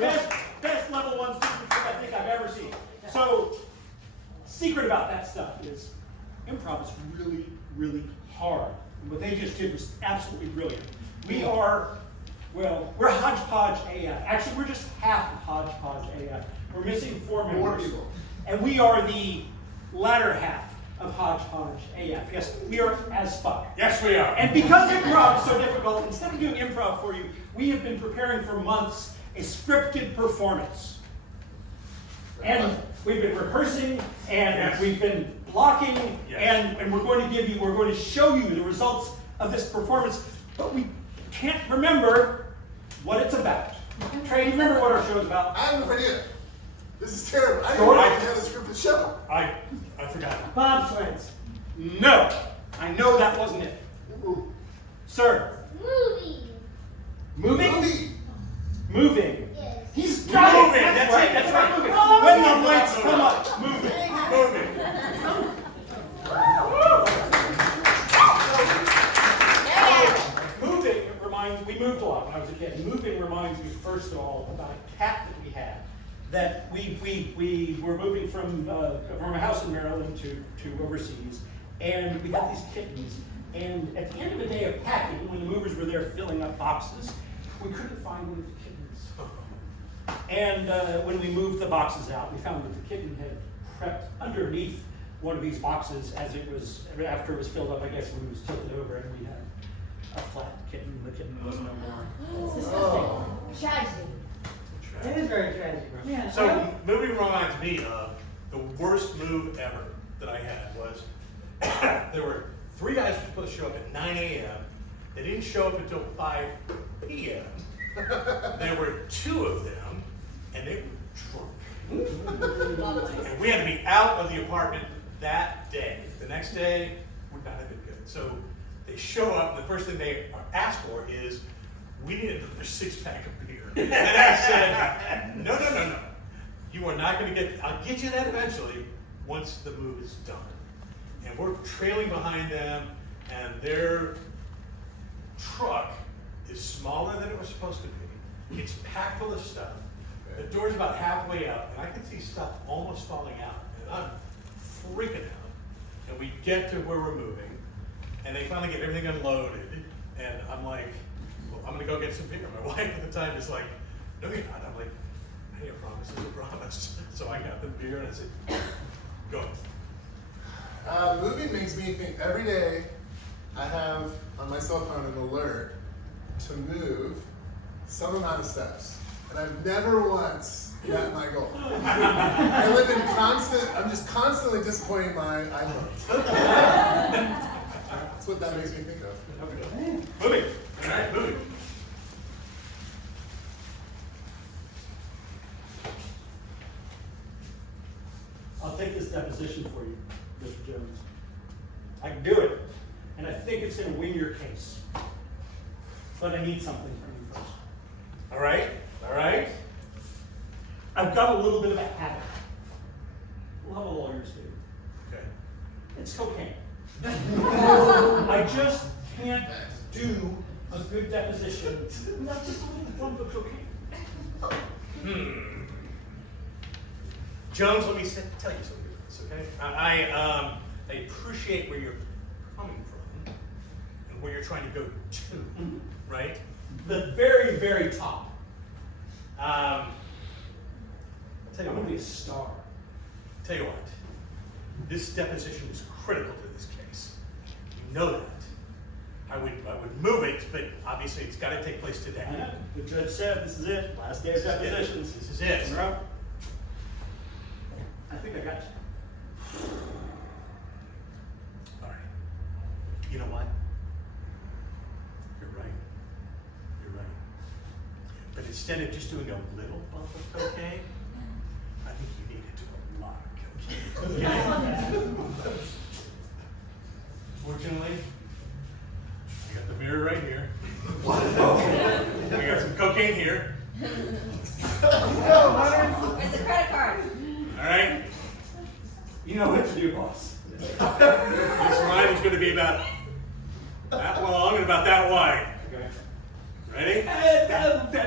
best level 1 secret trick I think I've ever seen. So, secret about that stuff is improv is really, really hard. And what they just did was absolutely brilliant. We are, well, we're hodgepodge AF. Actually, we're just half of hodgepodge AF. We're missing 4 members. More people. And we are the latter half of hodgepodge AF. Yes, we are as fuck. Yes, we are. And because improv is so difficult, instead of doing improv for you, we have been preparing for months a scripted performance. And we've been rehearsing, and we've been blocking, and we're going to show you the results of this performance, but we can't remember what it's about. Trey, you remember what our show's about? I have no idea. This is terrible. I didn't know I had a scripted show. I forgot. Bobsleds. No, I know that wasn't it. Ooh. Sir. Moving? Moving. Yes. He's got it. Moving. That's That's right. it. That's That's right. Moving. right. When the lights come up, moving. Moving reminds. We moved a lot when I was a kid. Moving reminds me first of all about a cat that we had. That we were moving from a house in Maryland to overseas, and we had these kittens. And at the end of a day of packing, when the movers were there filling up boxes, we couldn't find one of the kittens. And when we moved the boxes out, we found that the kitten had crept underneath one of these boxes as it was, after it was filled up, I guess, when it was tilted over, and we had a flat kitten. The kitten was no more. Tragedy. It is very tragic. Yeah. So, moving reminds me of the worst move ever that I had was there were 3 guys who were supposed to show up at 9 a.m. They didn't show up until 5 p.m. There were 2 of them, and they were drunk. And we had to be out of the apartment that day. The next day would not have been good. So they show up, and the first thing they ask for is, we need another 6-pack of beer. And I said, no. You are not going to get, I'll get you that eventually once the move is done. And we're trailing behind them, and their truck is smaller than it was supposed to be. It's packed full of stuff. The door's about halfway up, and I can see stuff almost falling out. And I'm freaking out. And we get to where we're moving, and they finally get everything unloaded. And I'm like, well, I'm gonna go get some beer. My wife at the time is like, no, you're not. I'm like, hey, a promise is a promise. So I got the beer, and I said, go. Moving makes me think every day I have on my cell phone an alert to move some amount of steps. And I've never once met my goal. I live in I'm just constantly disappointing my iPhone. That's what that makes me think of. Moving. All right, moving. I'll take this deposition for you, Mr. Jones. I can do it, and I think it's going to win your case. But I need something from you first. All right. I've got a little bit of a habit. A lot of lawyers do. Okay. It's cocaine. I just can't do a good deposition without just a little bump of cocaine. Jones, let me tell you something about this, okay? I appreciate where you're coming from and where you're trying to go to, right? The very, very top. I'll tell you I'm what. going to be a star. Tell you what. This deposition is critical to this case. You know that. I would move it, but obviously it's got to take place today. I know. The judge said this is it. Last day of depositions. This is it. In a row. I think I got you. All right. You know what? You're right. But instead of just doing a little bump of cocaine, I think you needed to do a lot of cocaine. Fortunately, I got the mirror right here. We got some cocaine here. Where's the credit card? All right. You know what to do, boss. This line is going to be about that long and about that wide. Okay. Ready?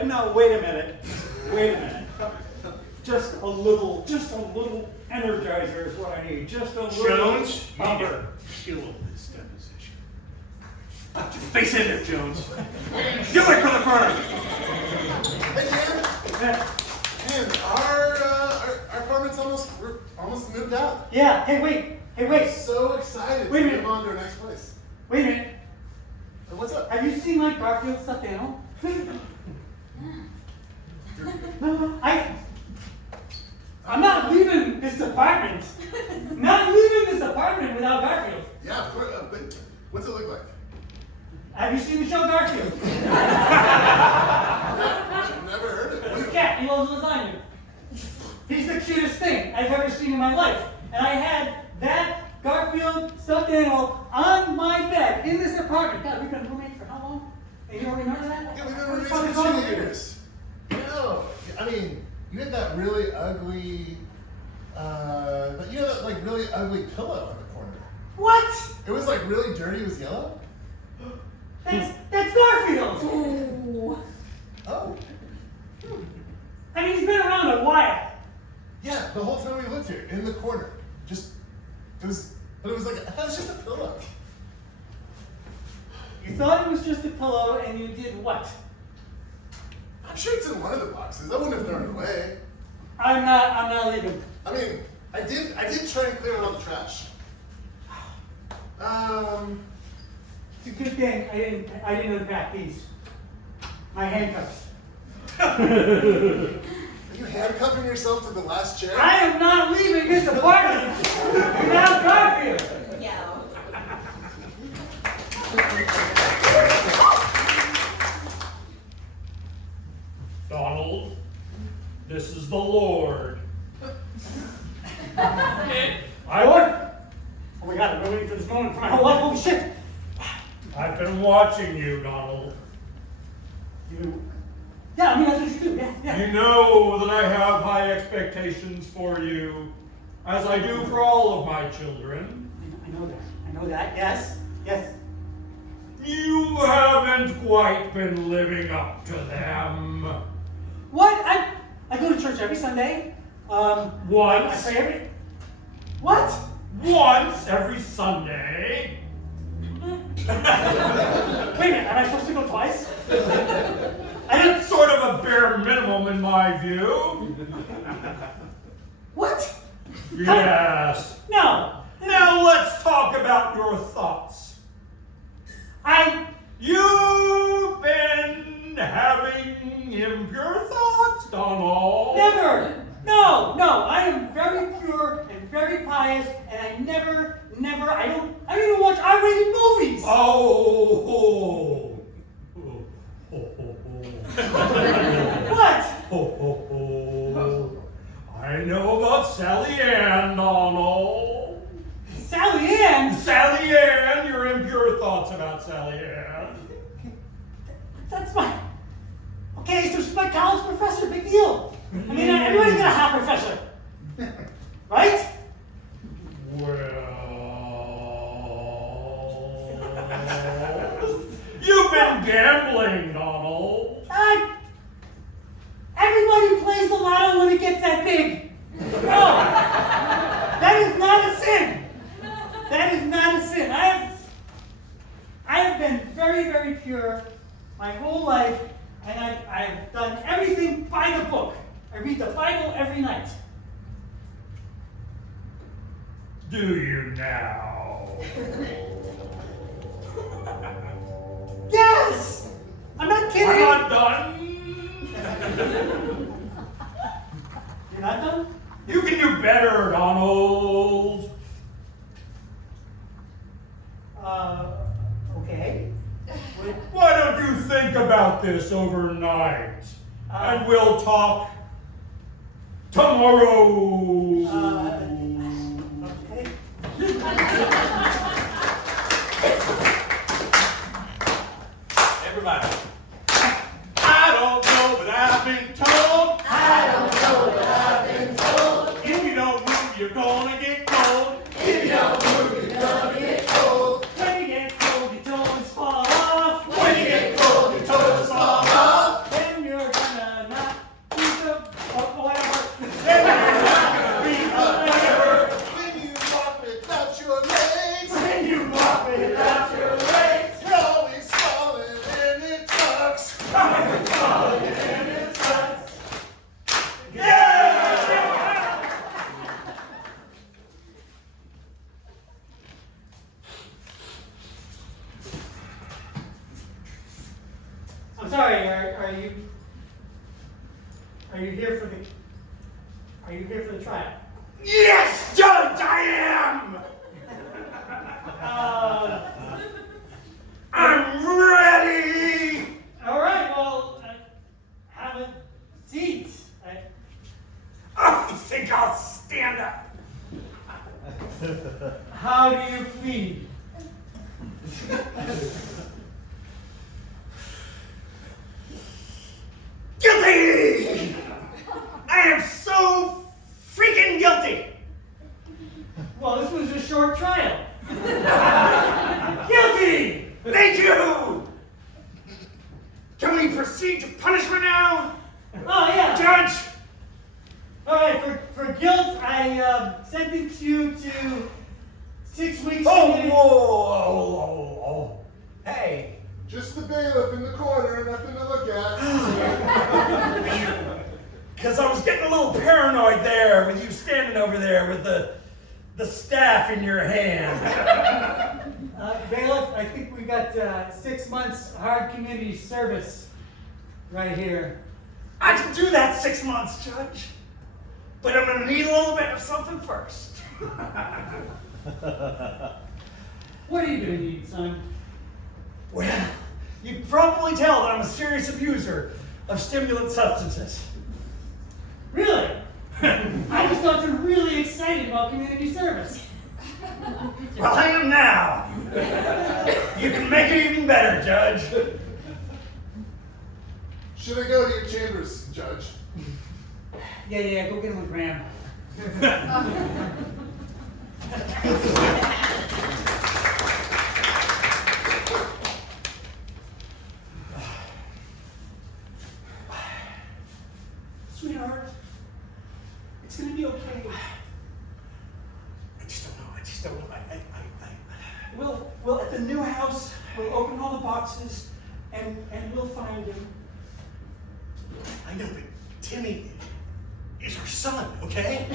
No, wait a minute. Wait a minute. Just a little energizer is what I need. Just a little Jones, you need to pumper. kill this deposition. Put your face in there, Jones. Get away from the burner. Hey, Dan. Yeah. Dan, our apartment's we're almost moved out. Yeah. Hey, wait. I'm so excited Wait a to minute. move on to our next place. Wait a minute. What's up? Have you seen my Garfield stuffed animal? I'm not leaving this apartment. Not leaving this apartment without Garfield. Yeah, of course. But what's it look like? Have you seen the show Garfield? Never heard of He's a it. cat. He loves lasagna. He's the cutest thing I've ever seen in my life. And I had that Garfield stuffed animal on my bed in this apartment. God, we've been roommates for how long? And you don't remember that? Yeah, we've been What the roommates fuck is for wrong 2 with you? years. No, I mean, you had that really ugly, that really ugly pillow in the corner. What? It was like really dirty. It was yellow. That's Garfield. Ooh. Oh. I mean, he's been around a while. Yeah, the whole time we lived here, in the corner. It was like, I thought it was just a pillow. You thought it was just a pillow, and you did what? I'm sure it's in one of the boxes. I wouldn't have thrown it away. I'm not leaving. I mean, I did try and clear out all the trash. It's a good thing I didn't unpack these. My handcuffs. Are you handcuffing yourself to the last chair? I am not leaving this apartment without Garfield. Yeah. Donald, this is the Lord. I would. Oh my God, I've been waiting for this moment for my whole life. Holy shit! I've been watching you, Donald. Yeah, I mean that's what you do. Yeah. You know that I have high expectations for you, as I do for all of my children. I know that. Yes. You haven't quite been living up to them. What? I go to church every Sunday. I Once. pray every. What? Once every Sunday. Wait a minute. Am I supposed to go twice? It's sort of a bare minimum in my view. What? Yes. No. Now let's talk about your thoughts. You've been having impure thoughts, Donald. Never. No. I am very pure and very pious, and I never. I don't even watch R-rated movies. Oh. What? I know about Sally Ann, Donald. Sally Ann? Sally Ann, your impure thoughts about Sally Ann. That's my. Okay, so she's my college professor. Big deal. I mean, everybody's got a hot professor, right? Well, you've been gambling, Donald. Everybody plays the lotto when it gets that big. No, that is not a sin. That is not a sin. I have been very, very pure my whole life, and I've done everything by the book. I read the Bible every night. Do you now? Yes! I'm not kidding. I'm not done. You're not done? You can do better, Donald. Okay. Why don't you think about this overnight? And we'll talk tomorrow. Okay. Everybody. I don't know, but I've been told. I don't know what I've been told. If you don't move, you're gonna get cold. If you don't move, you're gonna get cold. When you get cold, your toes fall off. When you get cold, your toes fall off. Then you're gonna not be Are you here for the trial? Yes, Judge, I am! I'm ready! All right, well, have a seat. I think I'll stand up. How do you plead? Guilty! I am so freaking guilty! Well, this was a short trial. Guilty! Thank you! Can we proceed to punishment now? Oh, yeah. Judge! All right, for guilt, I sentence you to 6 weeks. Oh, community- whoa! Hey! Just the bailiff in the corner, nothing to look at. Because I was getting a little paranoid there with you standing over there with the staff in your hand. Bailiff, I think we got 6 months hard community service right here. I can do that 6 months, Judge. But I'm going to need a little bit of something first. What are you gonna need, son? Well, you can probably tell that I'm a serious abuser of stimulant substances. Really? I just thought you're really excited about community service. Well, I am now. You can make it even better, Judge. Should I go to your chambers, Judge? Yeah, go get him a gram. Sweetheart, it's gonna be okay. I just don't know. We'll at the new house, we'll open all the boxes and we'll find him. I know, but Timmy is our son, okay?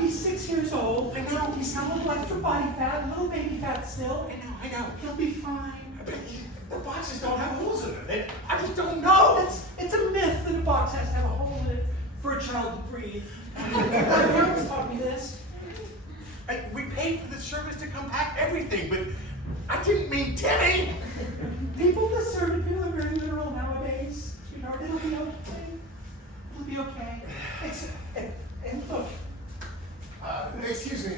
He's 6 years old. I know. He's got a little extra body fat, a little baby fat still. I know. He'll be fine. But the boxes don't have holes in them. I just don't know. It's a myth that a box has to have a hole in it for a child to breathe. My parents taught me this. We paid for the service to come pack everything, but I didn't mean Timmy. People are very literal nowadays. Sweetheart, it'll be okay. It'll be okay. And look, Excuse me.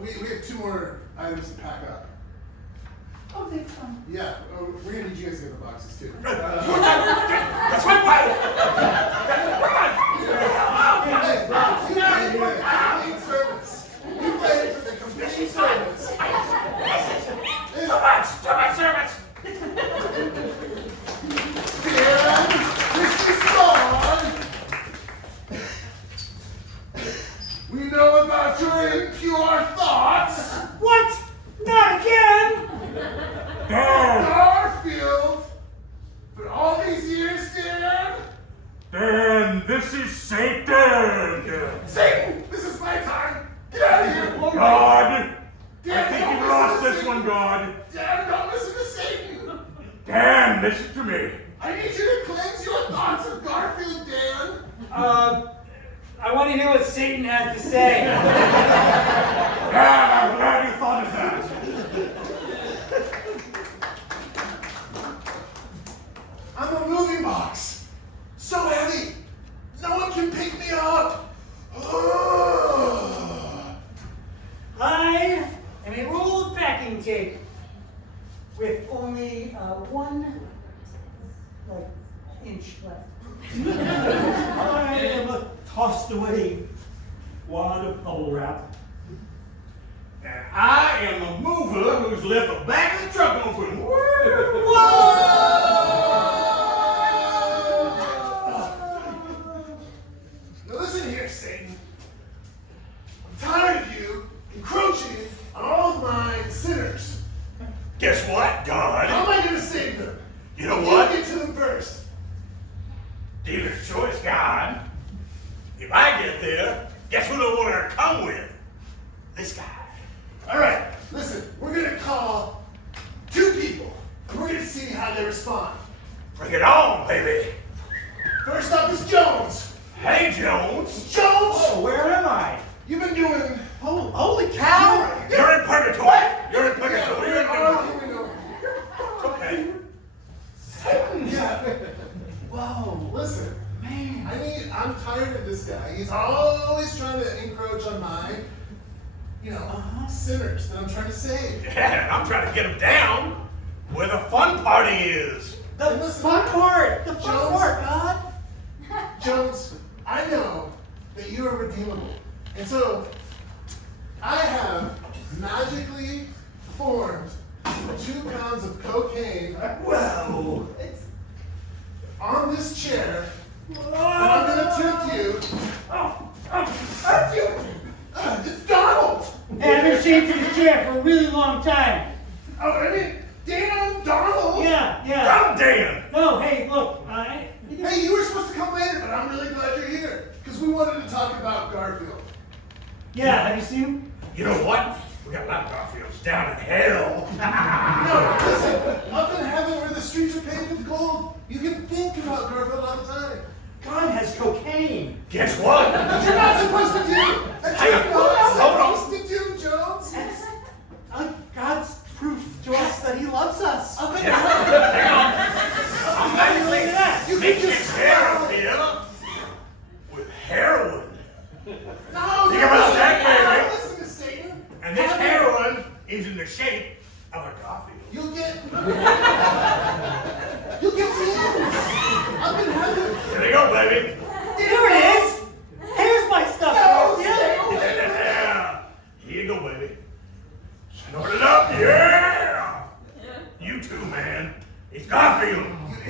We have 2 more items to pack up. oh, they've come. Yeah, we're gonna need you guys to get the boxes too. That's my wife. You paid for the complete service. You paid for the complete service. Too much service. Dan, this is on. We know about your impure thoughts. What? Not again! Garfield, for all these years, Dan. Dan, this is Satan! Satan, this is my time. Get out of here. God! Dan, I think don't you listen lost to this Satan. one, God. Dan, don't listen to Satan. Dan, listen to me. I need you to cleanse your thoughts of Garfield, Dan. I want to hear what Satan has to say. Dan, I'm glad you thought of that. I'm a moving box. So heavy, no one can pick me up. I am a roll of packing tape with only 1 inch left. I am a tossed away wad of bubble wrap. And I am a mover who's left the back of the truck open. Now listen here, Satan. I'm tired of you encroaching on all of my sinners. Guess what, How God? am I going to save them? You know You what? get to them first. Dealer's choice, God. If I get there, guess who the one to come with? This guy. All right, listen. We're going to call 2 people, and we're going to see how they respond. Bring it on, baby. First up is Jones. Hey, Jones. Jones, Oh, where am I? you've been doing. Holy cow! You're in purgatory. You're in purgatory. You're in purgatory. Here we go. It's okay. Yeah. Whoa. Listen, Man. I'm tired of this guy. He's always trying to encroach on my, sinners that I'm trying to save. Yeah, I'm trying to get him down where the fun party is. The Listen, fun part. The fun Jones. part, God. Jones, I know that you are redeemable. And so, I have magically formed 2 pounds of cocaine Well, on this chair. And I'm gonna tempt you. It's Donald! Hey, I've been chained to this chair for a really long time. Oh, I mean, damn Donald! Yeah. I'm Dan. No, hey, look. Hey, you were supposed to come later, but I'm really glad you're here. Because we wanted to talk about Garfield. Yeah, have you seen him? You know what? We got a lot of Garfields down in hell. No, listen, up in heaven where the streets are paved with gold, you can think about Garfield all the time. God has cocaine. Guess what? But you're not supposed to do! That's Hang what on. you're Hold on. not supposed to do, Jones! That's God's proof to us that he loves us. Up in Hang heaven, on. I'm Look at that. you Make can this just hair up here with heroin. No, Think about that, no, baby. listen to Satan. And this heroin is in the shape of a Garfield. You'll get wings. Up in heaven. There you go, baby. There it is. Here's my stuff. No, Yeah. Here you go, baby. Snort it up, yeah. You too, man. It's Garfield.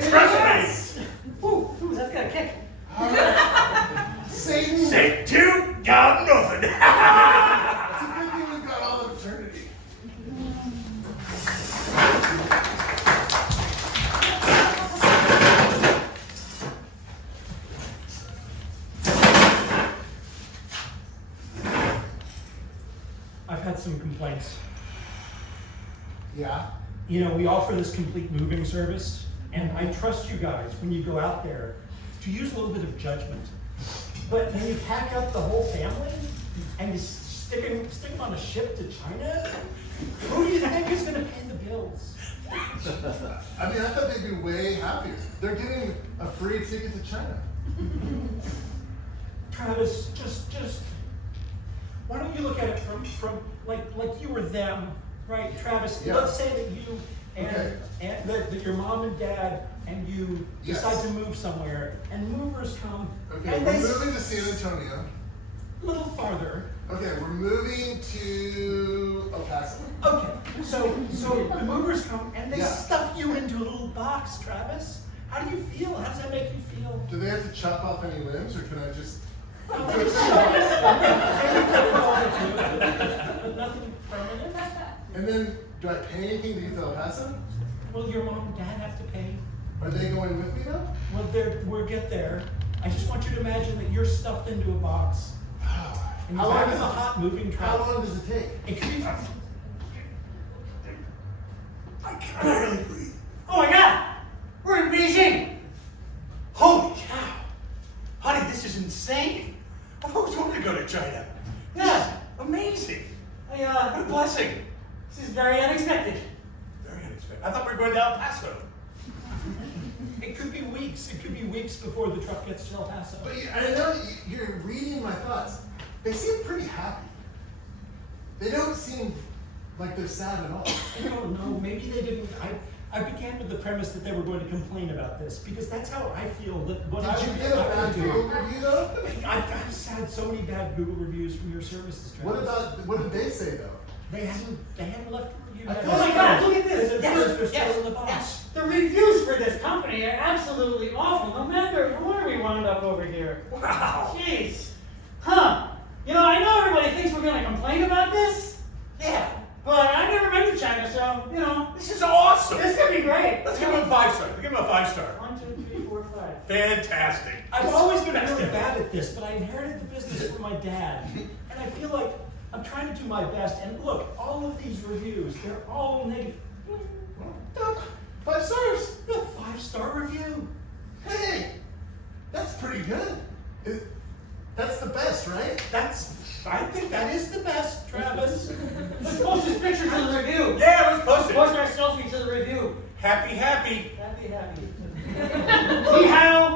Trust me. Ooh, that's got a kick. Satan. Say two, got nothing. It's a good thing we've got all of eternity. I've had some complaints. Yeah. We offer this complete moving service, and I trust you guys when you go out there to use a little bit of judgment. But when you pack up the whole family and you stick them on a ship to China, who do you think is going to pay the bills? I mean, I thought they'd be way happier. They're getting a free ticket to China. Travis, just why don't you look at it from like you were them, right? Travis, Yeah. let's say that you and Okay. and that your mom and dad and you Yes. decide to move somewhere, and movers come Okay, and we're they moving to San Antonio. a little farther. Okay, we're moving to El Paso. Okay, so the movers come and they Yeah. stuff you into a little box, Travis. How do you feel? How does that make you feel? Do they have to chop off any limbs, or can I just? Well, they just show but nothing permanent. And then, do I pay anything to get to El Paso? Will your mom and dad have to pay? Are they going with me though? Well, we'll get there. I just want you to imagine that you're stuffed into a box. And How the long back does of a it- hot moving truck. How long does it take? It could be. I can barely breathe. Oh my God. We're in Beijing. Holy cow. Honey, this is insane. I've always wanted to go to China. Yeah. Amazing. What a I, blessing. this is very unexpected. Very unexpected. I thought we were going to El Paso. It could be weeks. It could be weeks before the truck gets to El Paso. But I know you're reading my thoughts. They seem pretty happy. They don't seem like they're sad at all. I don't know. Maybe they didn't. I began with the premise that they were going to complain about this because that's how I feel. That what I Did you would get a I would bad do. Google review though? I've had so many bad Google reviews from your services. Travis. What did they say though? They hadn't left a review. I yet. thought- Oh my God, look at this. At first, they're still in the box. yes. The reviews for this company are absolutely awful, no matter where we wound up over here. Wow. Jeez. Huh. I know everybody thinks we're going to complain about this, Yeah. but I've never been to China, so, This is awesome. this could be great. Let's give him a 5-star. Give him a 5-star. 1, 2, 3, 4, 5. Fantastic. I've always been really bad at this, but I inherited the business from my dad. And I feel like I'm trying to do my best. And look, all of these reviews, they're all negative. 5 stars. A 5-star review. Hey, pretty good. That's the best, right? I think that is the best, Travis. Let's post this picture to the review. Yeah, let's post it. Post our selfie to the review. Happy. Happy. Ni hao.